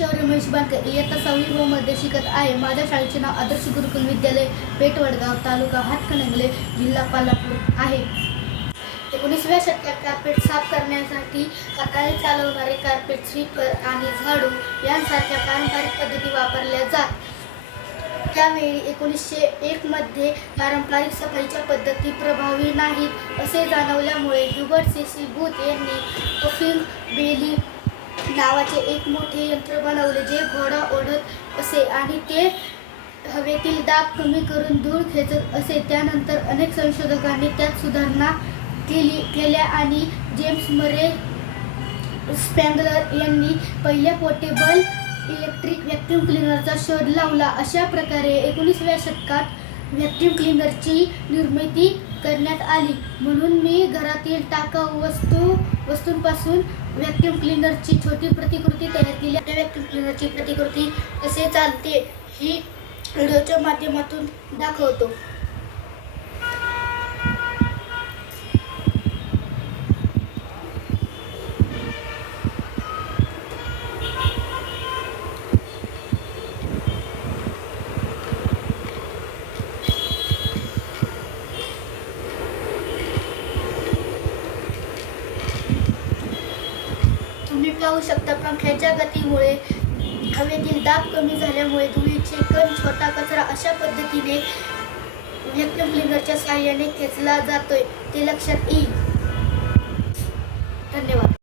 शौर्य महेश बांधकर इयत्ता 6वी ब मध्ये शिकत आहे. माझ्या शाळेचे नाव आदर्श गुरुकुल विद्यालय पेठ वडगाव तालुका हातकणंगले जिल्हा कोल्हापूर आहे. 19व्या शतकात कार्पेट साफ करण्यासाठी हाताने चालवणारे कार्पेट स्वीपर आणि झाडू यांसारख्या पारंपरिक पद्धती वापरल्या जात. त्यावेळी 1901 मध्ये पारंपरिक सफाईच्या पद्धती प्रभावी नाहीत असे जाणवल्यामुळे ह्युबर्ट सी बूथ यांनी पफिंग बेली नावाचे एक मोठे यंत्र बनवले जे घोडा ओढत असे आणि ते हवेतील दाब कमी करून धूळ खेचत असे. त्यानंतर अनेक संशोधकांनी त्यात सुधारणा केल्या आणि जेम्स मरे स्पॅंगलर यांनी पहिल्या पोर्टेबल इलेक्ट्रिक व्हॅक्यूम क्लीनरचा शोध लावला. अशा प्रकारे 19व्या शतकात व्हॅक्यूम क्लीनरची निर्मिती करण्यात आली. म्हणून मी घरातील टाकाऊ वस्तूंपासून व्हॅक्यूम क्लीनरची छोटी प्रतिकृती तयार केली. त्या व्हॅक्यूम क्लीनरची प्रतिकृती कसे चालते ही व्हिडिओच्या माध्यमातून दाखवतो. तुम्ही पाहू शकता पंख्याच्या गतीमुळे हवेतील दाब कमी झाल्यामुळे धुळीचे कण छोटा कचरा अशा पद्धतीने व्हॅक्यूम क्लीनरच्या साहाय्याने खेचला जातोय ते लक्षात येईल. धन्यवाद.